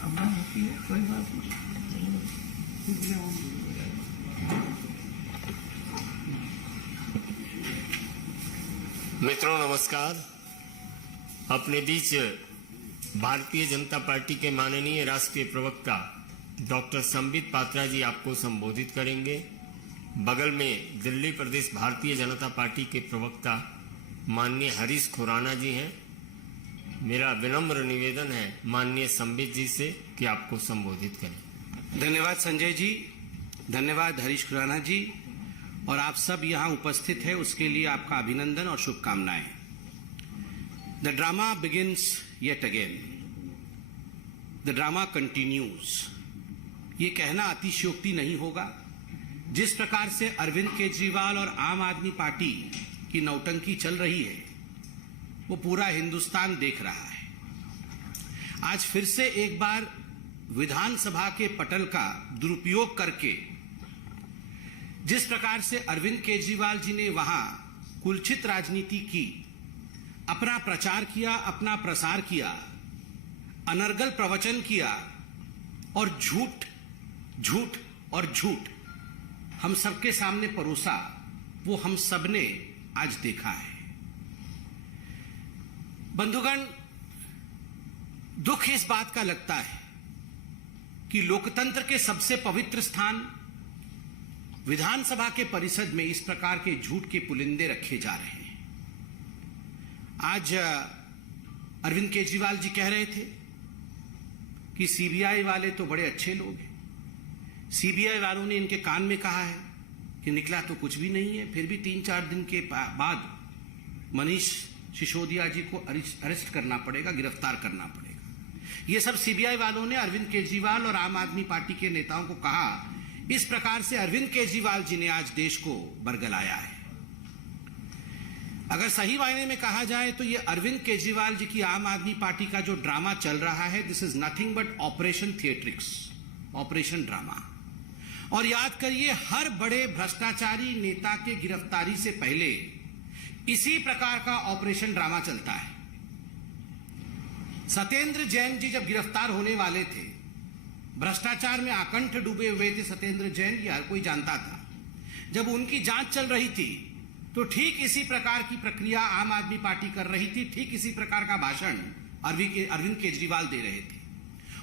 अब होती है, कोई बात नहीं। मित्रों नमस्कार। अपने बीच भारतीय जनता पार्टी के माननीय राष्ट्रीय प्रवक्ता डॉक्टर संबित पात्रा जी आपको संबोधित करेंगे। बगल में दिल्ली प्रदेश भारतीय जनता पार्टी के प्रवक्ता माननीय हरीश खुराना जी हैं। मेरा विनम्र निवेदन है माननीय संबित जी से कि आपको संबोधित करें। धन्यवाद संजय जी, धन्यवाद हरीश खुराना जी, और आप सब यहाँ उपस्थित हैं उसके लिए आपका अभिनंदन और शुभकामनाएं। The drama begins yet again, the drama continues. ये कहना अतिशयोक्ति नहीं होगा। जिस प्रकार से अरविंद केजरीवाल और आम आदमी पार्टी की नौटंकी चल रही है वो पूरा हिंदुस्तान देख रहा है। आज फिर से एक बार विधानसभा के पटल का दुरुपयोग करके जिस प्रकार से अरविंद केजरीवाल जी ने वहां कुलचित राजनीति की, अपना प्रचार किया, अपना प्रसार किया, अनर्गल प्रवचन किया और झूठ झूठ और झूठ हम सबके सामने परोसा, वो हम सबने आज देखा है। बंधुगण, दुख इस बात का लगता है कि लोकतंत्र के सबसे पवित्र स्थान विधानसभा के परिषद में इस प्रकार के झूठ के पुलिंदे रखे जा रहे हैं। आज अरविंद केजरीवाल जी कह रहे थे कि सीबीआई वाले तो बड़े अच्छे लोग हैं। सीबीआई वालों ने इनके कान में कहा है कि निकला तो कुछ भी नहीं है, फिर भी 3-4 दिन के बाद मनीष सिसोदिया जी को अरेस्ट करना पड़ेगा, गिरफ्तार करना पड़ेगा। ये सब सीबीआई वालों ने अरविंद केजरीवाल और आम आदमी पार्टी के नेताओं को कहा। इस प्रकार से अरविंद केजरीवाल जी ने आज देश को बरगलाया है। अगर सही मायने में कहा जाए तो ये अरविंद केजरीवाल जी की आम आदमी पार्टी का जो ड्रामा चल रहा है, this is nothing but operation theatrics, operation drama. और याद करिए, हर बड़े भ्रष्टाचारी नेता के गिरफ्तारी से पहले इसी प्रकार का ऑपरेशन ड्रामा चलता है। सत्येंद्र जैन जी जब गिरफ्तार होने वाले थे, भ्रष्टाचार में आकंठ डूबे हुए थे सत्येंद्र जैन, ये हर कोई जानता था। जब उनकी जांच चल रही थी तो ठीक इसी प्रकार की प्रक्रिया आम आदमी पार्टी कर रही थी, ठीक इसी प्रकार का भाषण अरविंद केजरीवाल दे रहे थे।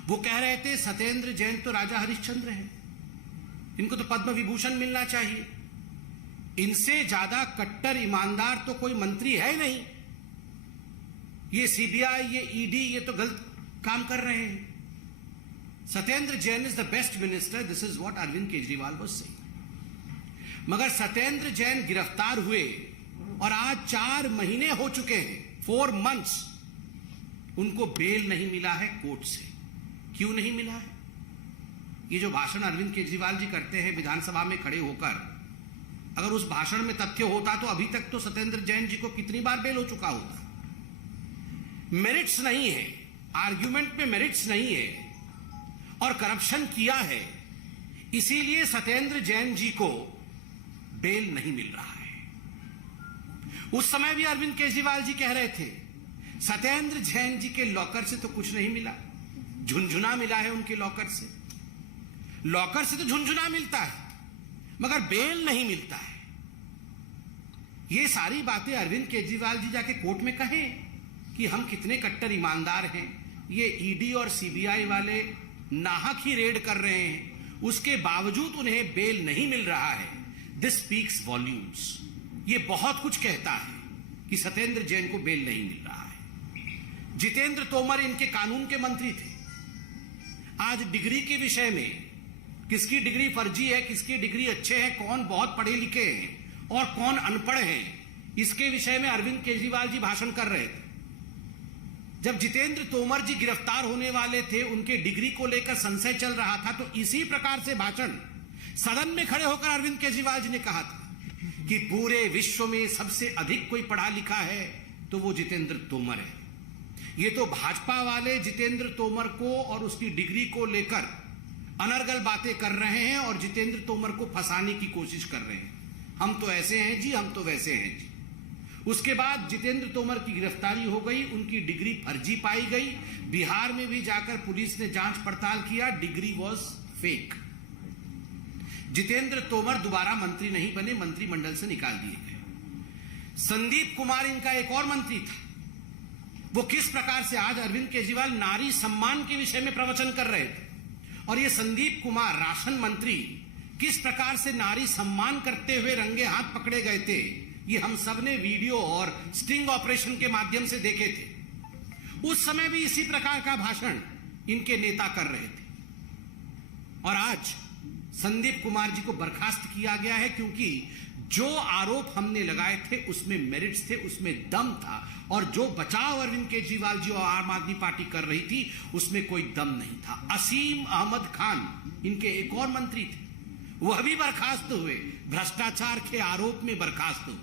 वो कह रहे थे सत्येंद्र जैन तो राजा हरिश्चंद्र है, इनको तो पद्म विभूषण मिलना चाहिए, इनसे ज्यादा कट्टर ईमानदार तो कोई मंत्री है नहीं। ये सीबीआई, ये ईडी, ये तो गलत काम कर रहे हैं। Satyendra Jain is the best minister, this is what Arvind Kejriwal was saying. मगर सत्येंद्र जैन गिरफ्तार हुए और आज 4 महीने हो चुके हैं, 4 months, उनको बेल नहीं मिला है कोर्ट से। क्यों नहीं मिला है? ये जो भाषण अरविंद केजरीवाल जी करते हैं विधानसभा में खड़े होकर, अगर उस भाषण में तथ्य होता तो अभी तक तो सत्येंद्र जैन जी को कितनी बार बेल हो चुका होता। मेरिट्स नहीं है, आर्ग्यूमेंट में मेरिट्स नहीं है और करप्शन किया है, इसीलिए सत्येंद्र जैन जी को बेल नहीं मिल रहा है। उस समय भी अरविंद केजरीवाल जी कह रहे थे सत्येंद्र जैन जी के लॉकर से तो कुछ नहीं मिला, झुनझुना मिला है उनके लॉकर से। लॉकर से तो झुनझुना मिलता है मगर बेल नहीं मिलता है। ये सारी बातें अरविंद केजरीवाल जी जाके कोर्ट में कहें कि हम कितने कट्टर ईमानदार हैं, ये ईडी और सीबीआई वाले नाहक ही रेड कर रहे हैं, उसके बावजूद उन्हें बेल नहीं मिल रहा है। This speaks volumes. ये बहुत कुछ कहता है कि सत्येंद्र जैन को बेल नहीं मिल रहा है। जितेंद्र तोमर इनके कानून के मंत्री थे। आज डिग्री के विषय में किसकी डिग्री फर्जी है, किसकी डिग्री अच्छे हैं, कौन बहुत पढ़े लिखे हैं और कौन अनपढ़ हैं, इसके विषय में अरविंद केजरीवाल जी भाषण कर रहे थे। जब जितेंद्र तोमर जी गिरफ्तार होने वाले थे, उनके डिग्री को लेकर संशय चल रहा था, तो इसी प्रकार से भाषण सदन में खड़े होकर अरविंद केजरीवाल जी ने कहा था कि पूरे विश्व में सबसे अधिक कोई पढ़ा लिखा है तो वो जितेंद्र तोमर है। ये तो भाजपा वाले जितेंद्र तोमर को और उसकी डिग्री को लेकर अनर्गल बातें कर रहे हैं और जितेंद्र तोमर को फंसाने की कोशिश कर रहे हैं। हम तो ऐसे हैं जी, हम तो वैसे हैं जी। उसके बाद जितेंद्र तोमर की गिरफ्तारी हो गई, उनकी डिग्री फर्जी पाई गई। बिहार में भी जाकर पुलिस ने जांच पड़ताल किया, degree was fake. Jitendra Tomar दोबारा मंत्री नहीं बने, मंत्रिमंडल से निकाल दिए गए। संदीप कुमार इनका एक और मंत्री था, वो किस प्रकार से आज अरविंद केजरीवाल नारी सम्मान के विषय में प्रवचन कर रहे थे, और ये संदीप कुमार राशन मंत्री किस प्रकार से नारी सम्मान करते हुए रंगे हाथ पकड़े गए थे, ये हम सब ने वीडियो और स्टिंग ऑपरेशन के माध्यम से देखे थे। उस समय भी इसी प्रकार का भाषण इनके नेता कर रहे थे। और आज संदीप कुमार जी को बर्खास्त किया गया है, क्योंकि जो आरोप हमने लगाए थे उसमें मेरिट्स थे, उसमें दम था, और जो बचाव अरविंद केजरीवाल जी और आम आदमी पार्टी कर रही थी उसमें कोई दम नहीं था। असीम अहमद खान इनके एक और मंत्री थे, वह भी बर्खास्त हुए, भ्रष्टाचार के आरोप में बर्खास्त हुए।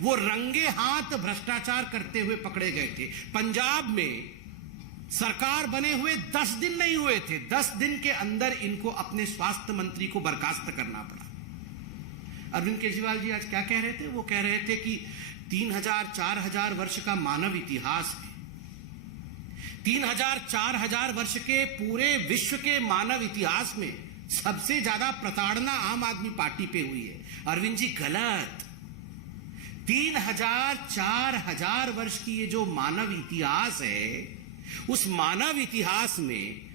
वो रंगे हाथ भ्रष्टाचार करते हुए पकड़े गए थे। पंजाब में सरकार बने हुए 10 दिन नहीं हुए थे, 10 दिन के अंदर इनको अपने स्वास्थ्य मंत्री को बर्खास्त करना पड़ा। अरविंद केजरीवाल जी आज क्या कह रहे थे? वो कह रहे थे कि 3000-4000 वर्ष का मानव इतिहास है, 3000-4000 वर्ष के पूरे विश्व के मानव इतिहास में सबसे ज्यादा प्रताड़ना आम आदमी पार्टी पे हुई है। अरविंद जी गलत। 3000-4000 वर्ष की ये जो मानव इतिहास है, उस मानव इतिहास में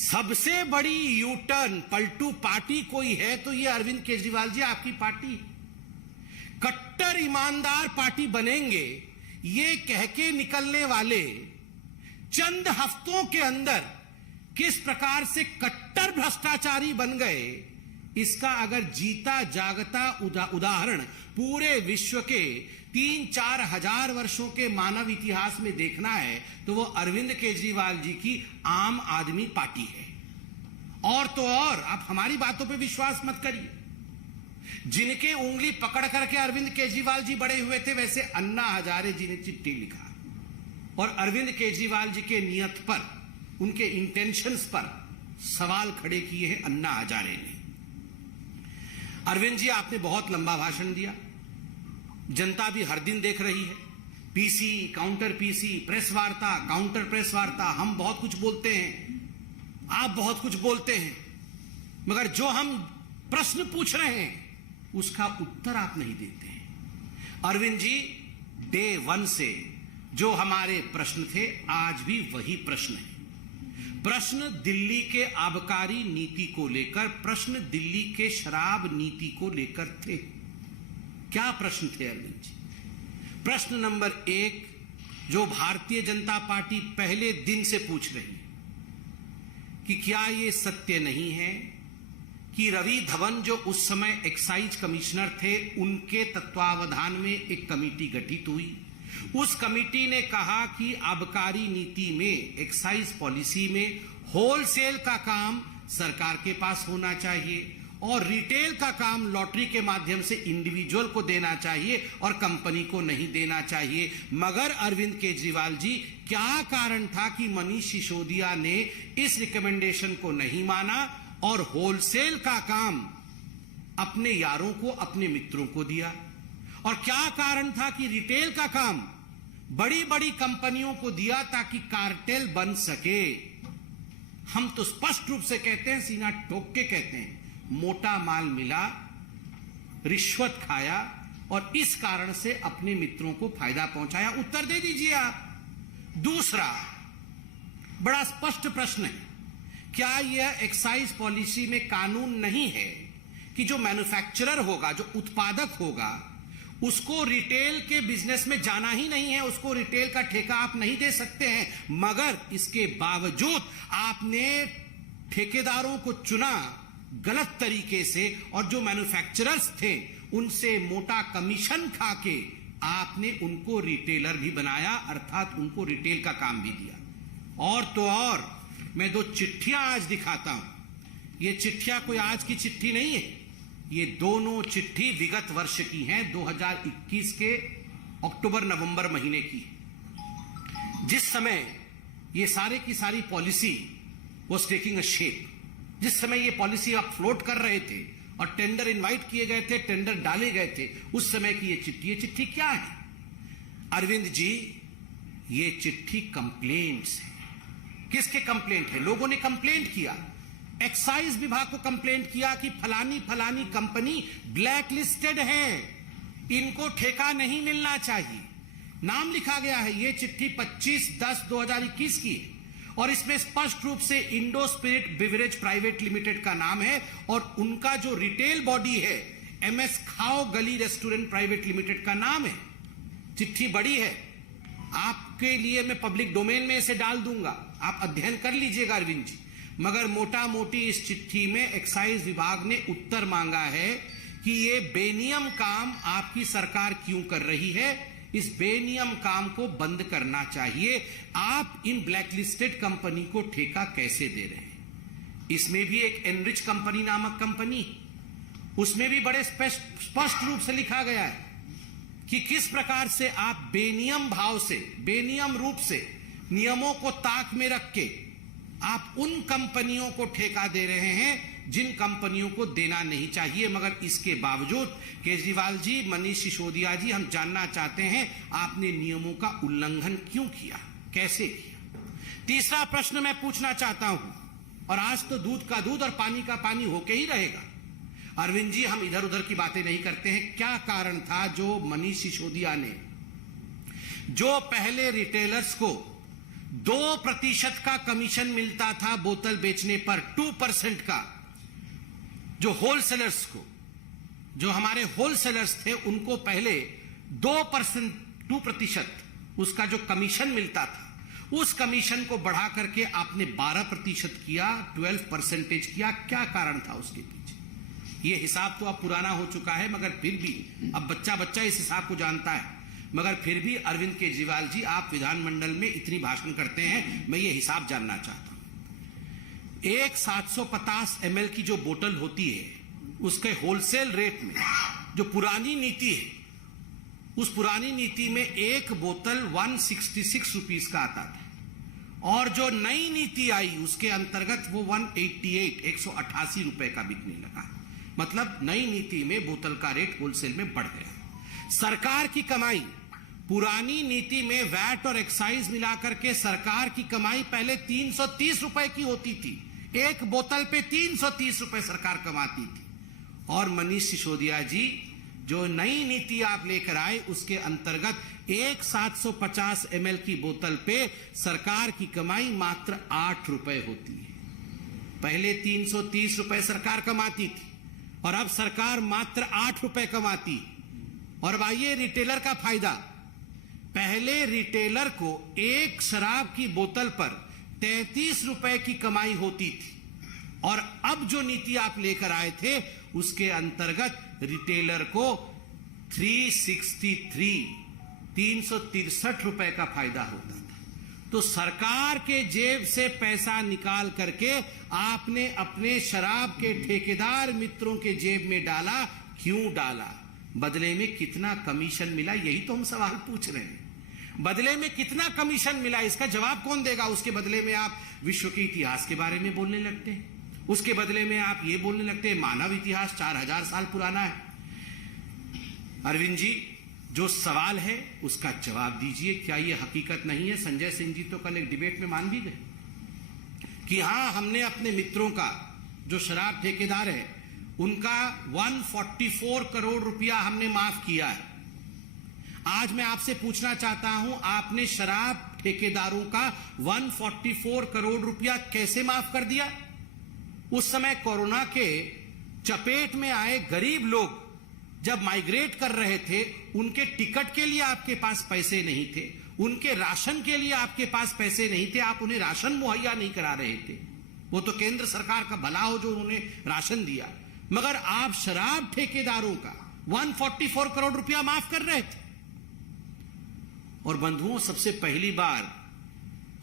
सबसे बड़ी यूटर्न पलटू पार्टी कोई है तो ये अरविंद केजरीवाल जी आपकी पार्टी। कट्टर ईमानदार पार्टी बनेंगे ये कह के निकलने वाले चंद हफ्तों के अंदर किस प्रकार से कट्टर भ्रष्टाचारी बन गए, इसका अगर जीता जागता उदाहरण पूरे विश्व के 3-4 हजार वर्षों के मानव इतिहास में देखना है तो वो अरविंद केजरीवाल जी की आम आदमी पार्टी है। और तो और आप हमारी बातों पे विश्वास मत करिए। जिनके उंगली पकड़ करके अरविंद केजरीवाल जी बड़े हुए थे, वैसे अन्ना हजारे जी ने चिट्ठी लिखा और अरविंद केजरीवाल जी के नियत पर, उनके इंटेंशंस पर सवाल खड़े किए हैं अन्ना हजारे ने। अरविंद जी आपने बहुत लंबा भाषण दिया, जनता भी हर दिन देख रही है। पीसी, काउंटर पीसी, प्रेस वार्ता, काउंटर प्रेस वार्ता, हम बहुत कुछ बोलते हैं, आप बहुत कुछ बोलते हैं, मगर जो हम प्रश्न पूछ रहे हैं उसका उत्तर आप नहीं देते हैं। अरविंद जी डे 1 से जो हमारे प्रश्न थे आज भी वही प्रश्न है। प्रश्न दिल्ली के आबकारी नीति को लेकर, प्रश्न दिल्ली के शराब नीति को लेकर थे। क्या प्रश्न थे अरविंद जी? प्रश्न नंबर 1 जो भारतीय जनता पार्टी पहले दिन से पूछ रही है कि क्या यह सत्य नहीं है कि रवि धवन जो उस समय एक्साइज कमिश्नर थे, उनके तत्वावधान में एक कमेटी गठित हुई। उस कमेटी ने कहा कि आबकारी नीति में, एक्साइज पॉलिसी में होलसेल का काम सरकार के पास होना चाहिए और रिटेल का काम लॉटरी के माध्यम से इंडिविजुअल को देना चाहिए और कंपनी को नहीं देना चाहिए। मगर अरविंद केजरीवाल जी, क्या कारण था कि मनीष सिसोदिया ने इस रिकमेंडेशन को नहीं माना और होलसेल का काम अपने यारों को, अपने मित्रों को दिया? और क्या कारण था कि रिटेल का काम बड़ी बड़ी कंपनियों को दिया ताकि कार्टेल बन सके? हम तो स्पष्ट रूप से कहते हैं, सीना ठोक के कहते हैं, मोटा माल मिला, रिश्वत खाया और इस कारण से अपने मित्रों को फायदा पहुंचाया। उत्तर दे दीजिए आप। दूसरा बड़ा स्पष्ट प्रश्न है, क्या यह एक्साइज पॉलिसी में कानून नहीं है कि जो मैन्युफैक्चरर होगा, जो उत्पादक होगा, उसको रिटेल के बिजनेस में जाना ही नहीं है, उसको रिटेल का ठेका आप नहीं दे सकते हैं, मगर इसके बावजूद आपने ठेकेदारों को चुना गलत तरीके से और जो मैन्युफैक्चरर्स थे उनसे मोटा कमीशन खा के आपने उनको रिटेलर भी बनाया, अर्थात उनको रिटेल का काम भी दिया। और तो और मैं 2 चिट्ठियां आज दिखाता हूं। ये चिट्ठियां कोई आज की चिट्ठी नहीं है, ये दोनों चिट्ठी विगत वर्ष की हैं, 2021 के अक्टूबर-नवंबर महीने की, जिस समय ये सारे की सारी policy was taking a shape. जिस समय ये पॉलिसी आप फ्लोट कर रहे थे और टेंडर इनवाइट किए गए थे, टेंडर डाले गए थे, उस समय की ये चिट्ठी क्या है? अरविंद जी, ये चिट्ठी कंप्लेंट्स है। किसके कंप्लेंट है? लोगों ने कंप्लेंट किया, एक्साइज विभाग को कंप्लेंट किया कि फलानी फलानी कंपनी ब्लैक लिस्टेड है, इनको ठेका नहीं मिलना चाहिए। नाम लिखा गया है। यह चिट्ठी 25/10/2021 की है और इसमें स्पष्ट रूप से Indo spirit beverage private limited का नाम है और उनका जो रिटेल बॉडी है MS खाओ गली रेस्टोरेंट प्राइवेट लिमिटेड का नाम है। चिट्ठी बड़ी है, आपके लिए मैं पब्लिक डोमेन में इसे डाल दूंगा, आप अध्ययन कर लीजिएगा अरविंद जी। मगर मोटा मोटी इस चिट्ठी में एक्साइज विभाग ने उत्तर मांगा है कि ये बेनियम काम आपकी सरकार क्यों कर रही है, इस बेनियम काम को बंद करना चाहिए। आप इन ब्लैकलिस्टेड कंपनी को ठेका कैसे दे रहे हैं? इसमें भी एक एनरिच कंपनी नामक कंपनी, उसमें भी बड़े स्पष्ट रूप से लिखा गया है कि किस प्रकार से आप बेनियम भाव से, बेनियम रूप से नियमों को ताक में रख के आप उन कंपनियों को ठेका दे रहे हैं जिन कंपनियों को देना नहीं चाहिए। मगर इसके बावजूद केजरीवाल जी, मनीष सिसोदिया जी, हम जानना चाहते हैं आपने नियमों का उल्लंघन क्यों किया, कैसे किया? तीसरा प्रश्न मैं पूछना चाहता हूं, और आज तो दूध का दूध और पानी का पानी होके ही रहेगा। अरविंद जी, हम इधर उधर की बातें नहीं करते हैं। क्या कारण था जो मनीष सिसोदिया ने, जो पहले रिटेलर्स को 2% का कमीशन मिलता था बोतल बेचने पर, 2% का, जो होलसेलर्स को, जो हमारे होलसेलर्स थे उनको पहले 2% उसका जो कमीशन मिलता था, उस कमीशन को बढ़ा करके आपने 12% किया, 12% किया। क्या कारण था उसके पीछे? ये हिसाब तो अब पुराना हो चुका है, मगर फिर भी अब बच्चा बच्चा इस हिसाब को जानता है। मगर फिर भी अरविंद केजरीवाल जी, आप विधानमंडल में इतनी भाषण करते हैं, मैं ये हिसाब जानना चाहता हूं। एक 750 ml की जो बोतल होती है, उसके होलसेल रेट में जो पुरानी नीति है, उस पुरानी नीति में एक बोतल 166 रुपीस का आता था, और जो नई नीति आई उसके अंतर्गत वो 188 रुपए का बिकने लगा। मतलब नई नीति में बोतल का रेट होलसेल में बढ़ गया। सरकार की कमाई, पुरानी नीति में वैट और एक्साइज मिलाकर के सरकार की कमाई पहले 330 रुपए की होती थी, एक बोतल पे 330 रुपए सरकार कमाती थी। और मनीष सिसोदिया जी, जो नई नीति आप लेकर आए उसके अंतर्गत एक 750 ml की बोतल पे सरकार की कमाई मात्र 8 रुपए होती है। पहले 330 रुपए सरकार कमाती थी और अब सरकार मात्र 8 रुपए कमाती। और आइए रिटेलर का फायदा, पहले रिटेलर को एक शराब की बोतल पर 33 रुपए की कमाई होती थी, और अब जो नीति आप लेकर आए थे उसके अंतर्गत रिटेलर को 363 रुपए का फायदा होता था। तो सरकार के जेब से पैसा निकाल करके आपने अपने शराब के ठेकेदार मित्रों के जेब में डाला। क्यों डाला? बदले में कितना कमीशन मिला, यही तो हम सवाल पूछ रहे हैं। बदले में कितना कमीशन मिला, इसका जवाब कौन देगा? उसके बदले में आप विश्व के इतिहास के बारे में बोलने लगते हैं, उसके बदले में आप ये बोलने लगते हैं मानव इतिहास 4000 साल पुराना है। अरविंद जी, जो सवाल है उसका जवाब दीजिए। क्या यह हकीकत नहीं है? संजय सिंह जी तो कल एक डिबेट में मान भी गए कि हां, हमने अपने मित्रों का, जो शराब ठेकेदार है, उनका 144 करोड़ रुपया हमने माफ किया है। आज मैं आपसे पूछना चाहता हूं, आपने शराब ठेकेदारों का 144 करोड़ रुपया कैसे माफ कर दिया? उस समय कोरोना के चपेट में आए गरीब लोग जब माइग्रेट कर रहे थे, उनके टिकट के लिए आपके पास पैसे नहीं थे, उनके राशन के लिए आपके पास पैसे नहीं थे, आप उन्हें राशन मुहैया नहीं करा रहे थे। वो तो केंद्र सरकार का भला हो जो उन्होंने राशन दिया, मगर आप शराब ठेकेदारों का 144 करोड़ रुपया माफ कर रहे थे। और बंधुओं, सबसे पहली बार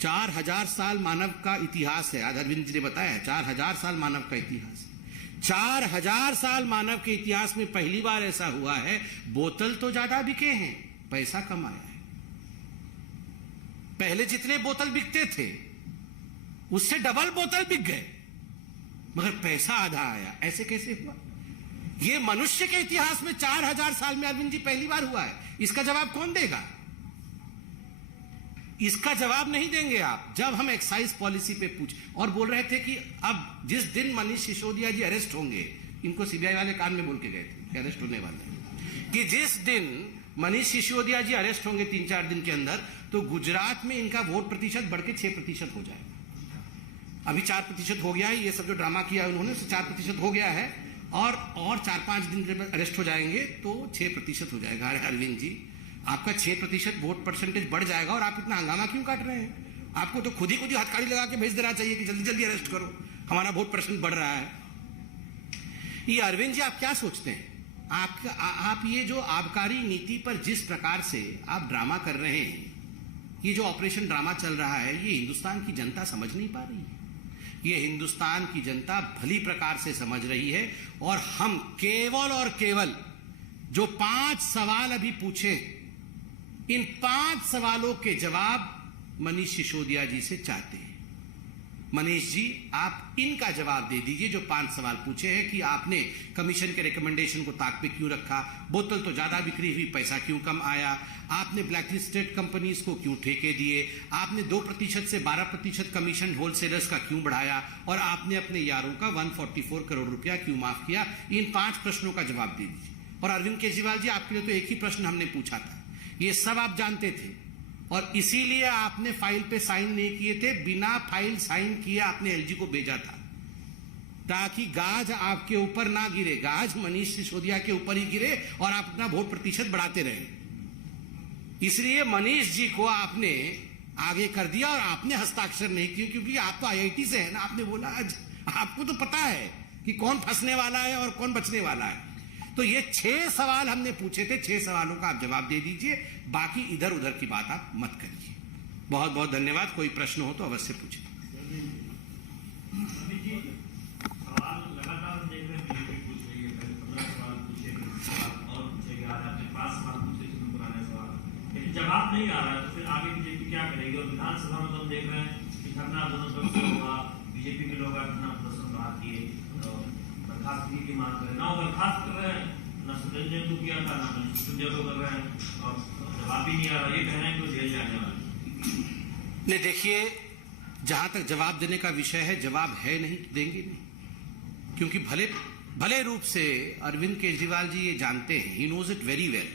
4000 साल मानव का इतिहास है, आज अरविंद जी ने बताया 4000 साल मानव का इतिहास है। 4000 साल मानव के इतिहास में पहली बार ऐसा हुआ है, बोतल तो ज्यादा बिके हैं, पैसा कम आया है। पहले जितने बोतल बिकते थे उससे डबल बोतल बिक गए, मगर पैसा आधा आया। ऐसे कैसे हुआ? ये मनुष्य के इतिहास में 4000 साल में अरविंद जी पहली बार हुआ है। इसका जवाब कौन देगा? इसका जवाब नहीं देंगे आप। जब हम एक्साइज पॉलिसी पे पूछ और बोल रहे थे कि अब जिस दिन मनीष सिसोदिया जी अरेस्ट होंगे, इनको सीबीआई वाले कान में बोल के गए थे कि अरेस्ट होने वाले हैं, कि जिस दिन मनीष सिसोदिया जी अरेस्ट होंगे 3-4 दिन के अंदर, तो गुजरात में इनका वोट प्रतिशत बढ़ के 6% हो जाएगा। अभी 4% हो गया है, ये सब जो ड्रामा किया उन्होंने, 4% हो गया है, और 4-5 दिन में अरेस्ट हो जाएंगे तो 6% हो जाएगा। अरविंद जी, आपका 6% वोट परसेंटेज बढ़ जाएगा, और आप इतना हंगामा क्यों काट रहे हैं? आपको तो खुद ही हथकड़ी लगा के भेज देना चाहिए कि जल्दी जल्दी अरेस्ट करो, हमारा वोट परसेंट बढ़ रहा है। ये अरविंद जी, आप क्या सोचते हैं? आप ये जो आबकारी नीति पर जिस प्रकार से आप ड्रामा कर रहे हैं, ये जो ऑपरेशन ड्रामा चल रहा है, ये हिंदुस्तान की जनता समझ नहीं पा रही है। ये हिंदुस्तान की जनता भली प्रकार से समझ रही है, और हम केवल और केवल जो 5 सवाल अभी पूछे, इन 5 सवालों के जवाब मनीष सिसोदिया जी से चाहते हैं। मनीष जी, आप इनका जवाब दे दीजिए। जो 5 सवाल पूछे हैं कि आपने कमीशन के रिकमेंडेशन को ताक पे क्यों रखा, बोतल तो ज्यादा बिक्री हुई, पैसा क्यों कम आया, आपने ब्लैकलिस्टेड कंपनीज को क्यों ठेके दिए, आपने 2% से 12% कमीशन होलसेलर्स का क्यों बढ़ाया, और आपने अपने यारों का 144 करोड़ रुपया क्यों माफ किया। इन 5 प्रश्नों का जवाब दे दीजिए। और अरविंद केजरीवाल जी, आपके लिए तो एक ही प्रश्न हमने पूछा था, ये सब आप जानते थे, और इसीलिए आपने फाइल पे साइन नहीं किए थे। बिना फाइल साइन किए आपने एलजी को भेजा था, ताकि गाज आपके ऊपर ना गिरे, गाज मनीष सिसोदिया के ऊपर ही गिरे और आप अपना वोट प्रतिशत बढ़ाते रहे। इसलिए मनीष जी को आपने आगे कर दिया, और आपने हस्ताक्षर नहीं किए, क्योंकि आप तो आईआईटी से है ना। आपने बोला आज आपको तो पता है कि कौन फंसने वाला है और कौन बचने वाला है। तो ये 6 सवाल हमने पूछे थे, 6 सवालों का आप जवाब दे दीजिए, बाकी इधर उधर की बात आप मत करिए। बहुत बहुत धन्यवाद। कोई प्रश्न हो तो अवश्य पूछिए। जवाब नहीं आ रहा है, तो फिर आगे बीजेपी क्या करेगी? और विधानसभा में तो हम देख रहे हैं कि धरना आंदोलन हुआ, बीजेपी के लोग धरना प्रदर्शन बाहर किए, बर्खास्तगी की मांग कर रहे हैं, ना बर्खास्त कर रहे हैं, ना सुरेंद्र जैन को किया था, ना सुरेंद्र कर रहे हैं, और जवाब ही नहीं आ रहा। ये कह रहे हैं कि जेल जाने वाले। नहीं, देखिए, जहां तक जवाब देने का विषय है, जवाब है नहीं तो देंगे नहीं, क्योंकि भले रूप से अरविंद केजरीवाल जी ये जानते हैं, he knows it very well,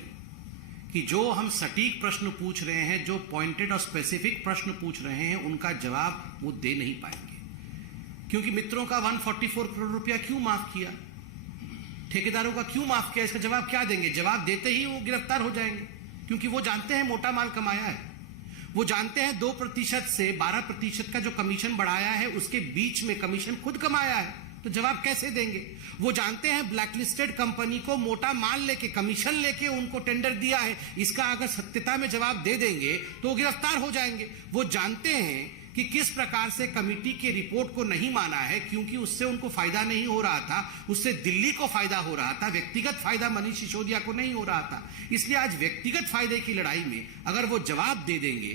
कि जो हम सटीक प्रश्न पूछ रहे हैं, जो पॉइंटेड और स्पेसिफिक प्रश्न पूछ रहे हैं, उनका जवाब वो दे नहीं पाएंगे। क्योंकि मित्रों का 144 करोड़ रुपया क्यों माफ किया, ठेकेदारों का क्यों माफ किया, इसका जवाब क्या देंगे? जवाब देते ही वो गिरफ्तार हो जाएंगे, क्योंकि वो जानते हैं मोटा माल कमाया है। वो जानते हैं 2% से 12% का जो कमीशन बढ़ाया है, उसके बीच में कमीशन खुद कमाया है, तो जवाब कैसे देंगे? वो जानते हैं ब्लैकलिस्टेड कंपनी को मोटा माल लेके, कमीशन लेके उनको टेंडर दिया है, इसका अगर सत्यता में जवाब दे देंगे तो गिरफ्तार हो जाएंगे। वो जानते हैं कि किस प्रकार से कमेटी के रिपोर्ट को नहीं माना है, क्योंकि उससे उनको फायदा नहीं हो रहा था, उससे दिल्ली को फायदा हो रहा था, व्यक्तिगत फायदा मनीष सिसोदिया को नहीं हो रहा था। इसलिए आज व्यक्तिगत फायदे की लड़ाई में अगर वो जवाब दे देंगे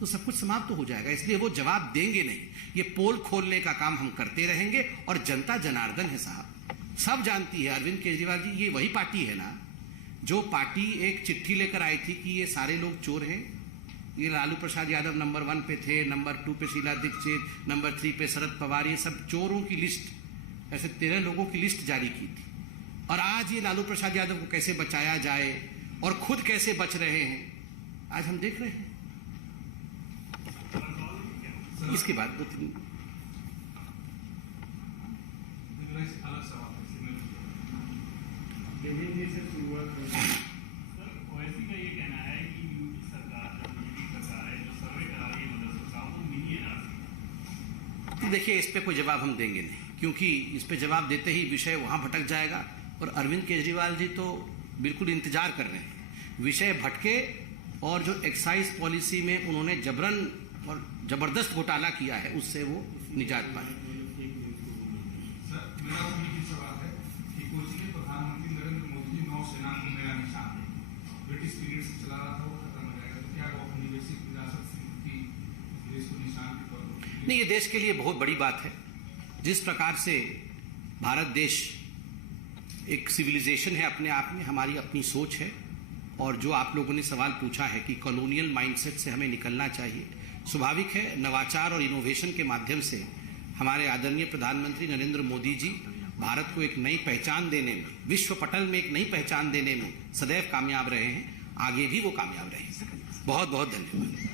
तो सब कुछ समाप्त हो जाएगा। इसलिए वो जवाब देंगे नहीं। ये पोल खोलने का काम हम करते रहेंगे, और जनता जनार्दन है साहब, सब जानती है। अरविंद केजरीवाल जी, ये वही पार्टी है ना जो पार्टी एक चिट्ठी लेकर आई थी कि ये सारे लोग चोर हैं। ये लालू प्रसाद यादव नंबर 1 पे थे, नंबर 2 पे शीला दीक्षित, नंबर 3 पे शरद पवार, ये सब चोरों की लिस्ट, ऐसे 13 लोगों की लिस्ट जारी की थी। और आज ये लालू प्रसाद यादव को कैसे बचाया जाए और खुद कैसे बच रहे हैं, आज हम देख रहे हैं। इसके बाद 2-3 देखिए, इस पे कोई जवाब हम देंगे नहीं, क्योंकि इस पे जवाब देते ही विषय वहां भटक जाएगा। और अरविंद केजरीवाल जी तो बिल्कुल इंतजार कर रहे हैं विषय भटके, और जो एक्साइज पॉलिसी में उन्होंने जबरन और जबरदस्त घोटाला किया है, उससे वो निजात पाए। प्रधानमंत्री नरेंद्र मोदी जी नौसेना को नया निशान ब्रिटिश पीरियड से चला रहा था, वो खत्म हो जाएगा, तो क्या वो औपनिवेशिक विरासत से देश को निशान के तौर पर? नहीं, ये देश के लिए बहुत बड़ी बात है। जिस प्रकार से भारत देश एक सिविलाइजेशन है अपने आप में, हमारी अपनी सोच है, और जो आप लोगों ने सवाल पूछा है कि कॉलोनियल माइंडसेट से हमें निकलना चाहिए, स्वाभाविक है नवाचार और इनोवेशन के माध्यम से हमारे आदरणीय प्रधानमंत्री नरेंद्र मोदी जी भारत को एक नई पहचान देने में, विश्व पटल में एक नई पहचान देने में सदैव कामयाब रहे हैं, आगे भी वो कामयाब रहेंगे। बहुत बहुत धन्यवाद।